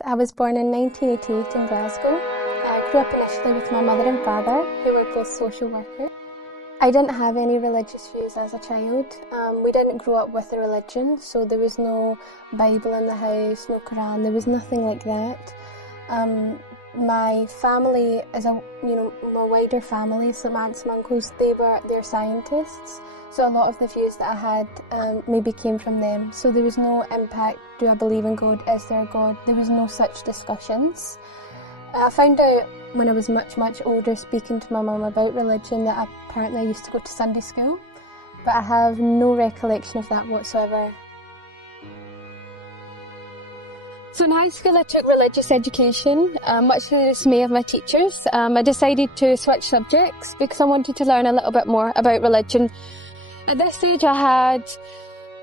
I was born in 1988 in Glasgow. I grew up initially with my mother and father, who were both social workers. I didn't have any religious views as a child. We didn't grow up with a religion, so there was no Bible in the house, no Quran, there was nothing like that. My family is my wider family, so my aunts and uncles, they're scientists. So a lot of the views that I had maybe came from them. So there was no impact, do I believe in God, is there a God? There was no such discussions. I found out when I was much, much older, speaking to my mum about religion, that apparently I used to go to Sunday school, but I have no recollection of that whatsoever. So in high school I took religious education, much to the dismay of my teachers. I decided to switch subjects because I wanted to learn a little bit more about religion. At this stage I had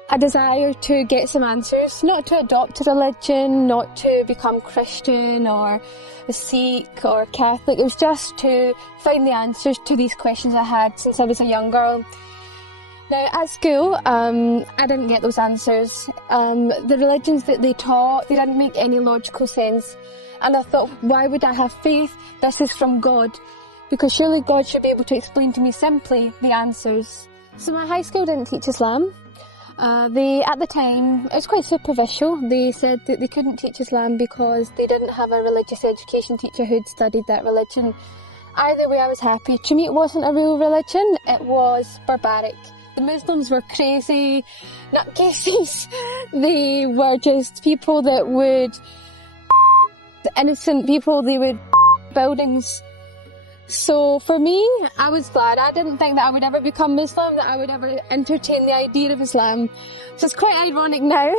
a desire to get some answers, not to adopt a religion, not to become Christian or a Sikh or Catholic. It was just to find the answers to these questions I had since I was a young girl. Now at school, I didn't get those answers. The religions that they taught, they didn't make any logical sense. And I thought, why would I have faith? This is from God. Because surely God should be able to explain to me simply the answers. So my high school didn't teach Islam. At the time, it was quite superficial. They said that they couldn't teach Islam because they didn't have a religious education teacher who'd studied that religion. Either way, I was happy. To me, it wasn't a real religion, it was barbaric. The Muslims were crazy nutcases. They were just people that would innocent people, they would buildings. So for me, I was glad. I didn't think that I would ever become Muslim, that I would ever entertain the idea of Islam. So it's quite ironic now.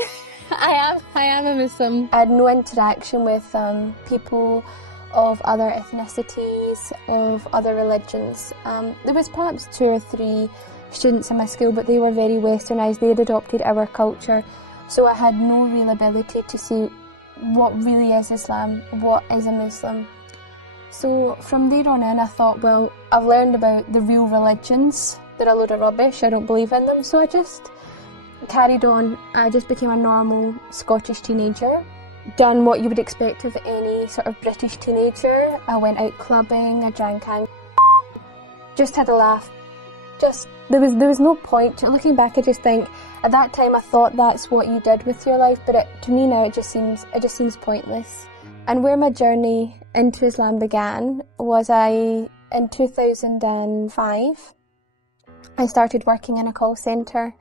I am a Muslim. I had no interaction with people of other ethnicities, of other religions. There was perhaps 2 or 3 students in my school, but they were very westernised. They had adopted our culture. So I had no real ability to see what really is Islam, what is a Muslim. So from there on in, I thought, well, I've learned about the real religions. They're a load of rubbish, I don't believe in them. So I just carried on. I just became a normal Scottish teenager. Done what you would expect of any sort of British teenager. I went out clubbing, I drank just had a laugh. There was no point. Looking back, I just think, at that time I thought that's what you did with your life, but to me now it just seems pointless. And where my journey into Islam began was in 2005, I started working in a call centre.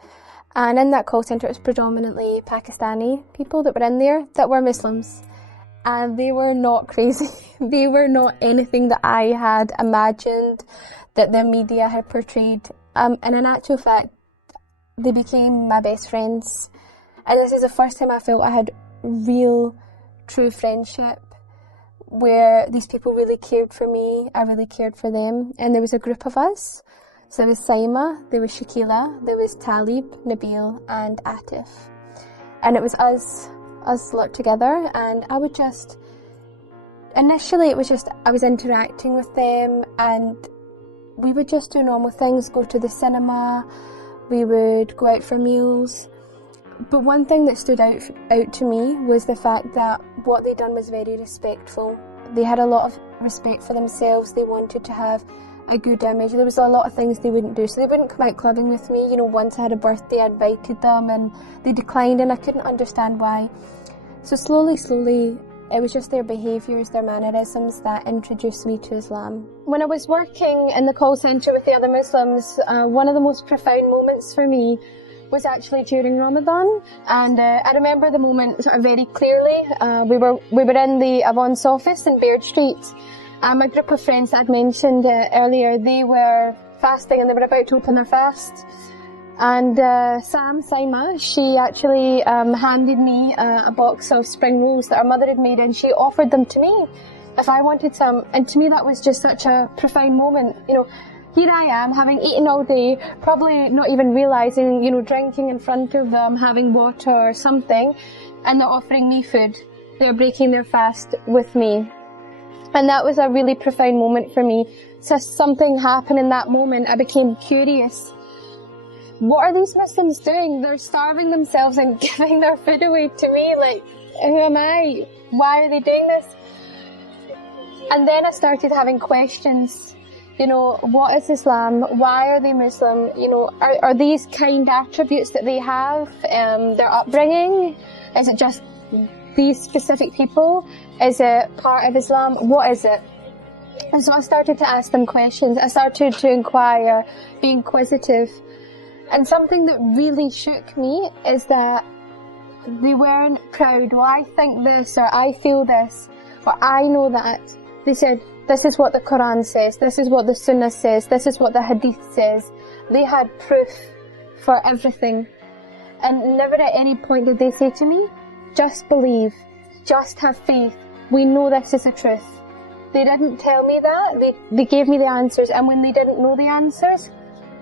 And in that call centre it was predominantly Pakistani people that were in there that were Muslims. And they were not crazy. They were not anything that I had imagined, that the media had portrayed. And in actual fact, they became my best friends. And this is the first time I felt I had real, true friendship, where these people really cared for me, I really cared for them. And there was a group of us. So there was Saima, there was Shakila, there was Talib, Nabil and Atif. And it was us lot together, and I would initially it was just, I was interacting with them and we would just do normal things, go to the cinema, we would go out for meals. But one thing that stood out to me was the fact that what they'd done was very respectful. They had a lot of respect for themselves, they wanted to have a good image. There was a lot of things they wouldn't do, so they wouldn't come out clubbing with me. Once I had a birthday I invited them and they declined and I couldn't understand why. So slowly, it was just their behaviours, their mannerisms that introduced me to Islam. When I was working in the call centre with the other Muslims, one of the most profound moments for me was actually during Ramadan, and I remember the moment sort of very clearly. We were in the Avon's office in Baird Street. My group of friends that I'd mentioned earlier, they were fasting and they were about to open their fast. And Saima, she actually handed me a box of spring rolls that our mother had made, and she offered them to me if I wanted some. And to me that was just such a profound moment. Here I am, having eaten all day, probably not even realising, drinking in front of them, having water or something, and they're offering me food. They're breaking their fast with me. And that was a really profound moment for me. So something happened in that moment. I became curious. What are these Muslims doing? They're starving themselves and giving their food away to me. Who am I? Why are they doing this? And then I started having questions. You know, what is Islam? Why are they Muslim? You know, are these kind attributes that they have, their upbringing? Is it just these specific people? Is it part of Islam? What is it? And so I started to ask them questions. I started to inquire, be inquisitive. And something that really shook me is that they weren't proud. Well, I think this, or I feel this, or I know that. They said, this is what the Quran says, this is what the Sunnah says, this is what the Hadith says. They had proof for everything. And never at any point did they say to me, just believe, just have faith, we know this is the truth. They didn't tell me that, they gave me the answers, and when they didn't know the answers,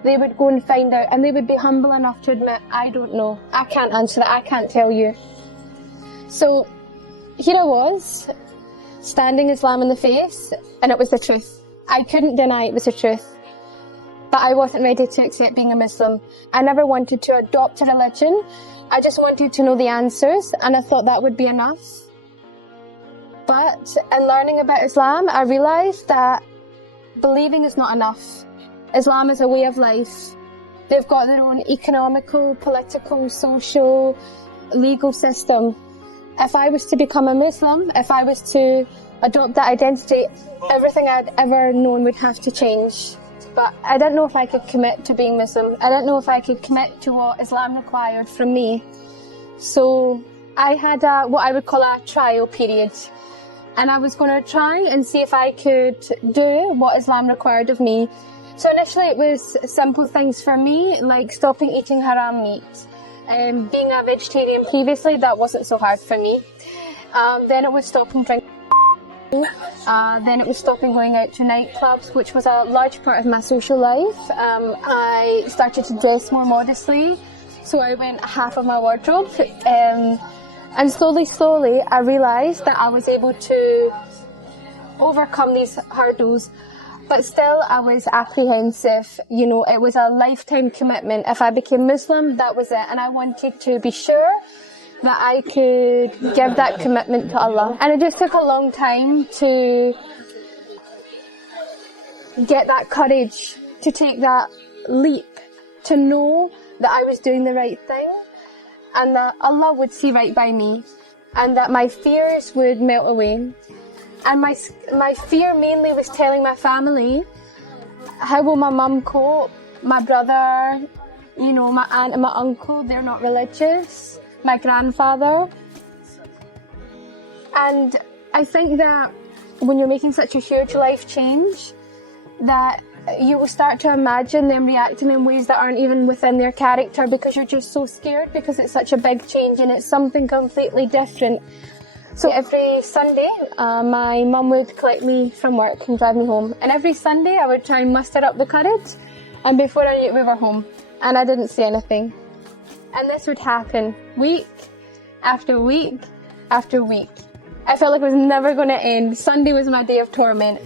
they would go and find out, and they would be humble enough to admit, I don't know, I can't answer that, I can't tell you. So here I was, standing Islam in the face, and it was the truth. I couldn't deny it was the truth. But I wasn't ready to accept being a Muslim. I never wanted to adopt a religion. I just wanted to know the answers, and I thought that would be enough. But in learning about Islam, I realised that believing is not enough. Islam is a way of life. They've got their own economical, political, social, legal system. If I was to become a Muslim, if I was to adopt that identity, everything I'd ever known would have to change. But I didn't know if I could commit to being Muslim. I didn't know if I could commit to what Islam required from me. So I had what I would call a trial period. And I was going to try and see if I could do what Islam required of me. So initially it was simple things for me, like stopping eating haram meat. Being a vegetarian previously, that wasn't so hard for me. Then it was stopping drinking. Then it was stopping going out to nightclubs, which was a large part of my social life. I started to dress more modestly, so I went half of my wardrobe. And slowly, I realised that I was able to overcome these hurdles. But still, I was apprehensive. You know, it was a lifetime commitment. If I became Muslim, that was it. And I wanted to be sure that I could give that commitment to Allah. And it just took a long time to get that courage, to take that leap, to know that I was doing the right thing, and that Allah would see right by me, and that my fears would melt away. And my fear mainly was telling my family, how will my mum cope? My brother, you know, my aunt and my uncle, they're not religious. My grandfather. And I think that when you're making such a huge life change, that you will start to imagine them reacting in ways that aren't even within their character, because you're just so scared, because it's such a big change and it's something completely different. So every Sunday, my mum would collect me from work and drive me home. And every Sunday, I would try and muster up the courage. And before I knew it, we were home. And I didn't say anything. And this would happen week after week after week. I felt like it was never going to end. Sunday was my day of torment.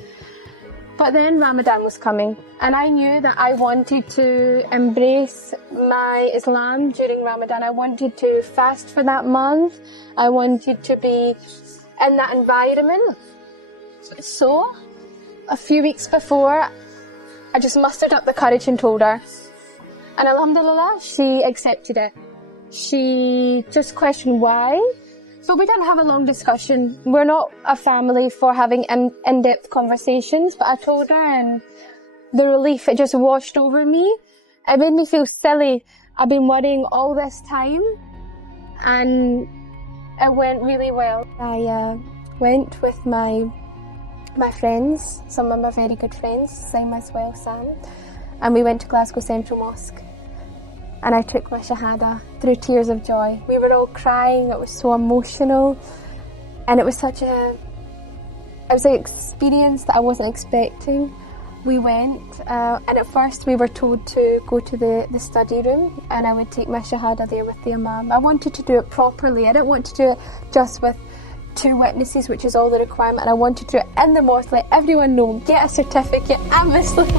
But then Ramadan was coming, and I knew that I wanted to embrace my Islam during Ramadan. I wanted to fast for that month. I wanted to be in that environment. So, a few weeks before, I just mustered up the courage and told her. And alhamdulillah, she accepted it. She just questioned why. So we didn't have a long discussion. We're not a family for having in-depth conversations, but I told her, and the relief, it just washed over me. It made me feel silly. I've been worrying all this time, and it went really well. I went with my friends, some of my very good friends, same as well, Sam, and we went to Glasgow Central Mosque. And I took my Shahada through tears of joy. We were all crying, it was so emotional. And it was it was an experience that I wasn't expecting. We went, and at first we were told to go to the study room, and I would take my Shahada there with the Imam. I wanted to do it properly. I didn't want to do it just with 2 witnesses, which is all the requirement. And I wanted to do it in the mosque, let everyone know, get a certificate, I'm Muslim.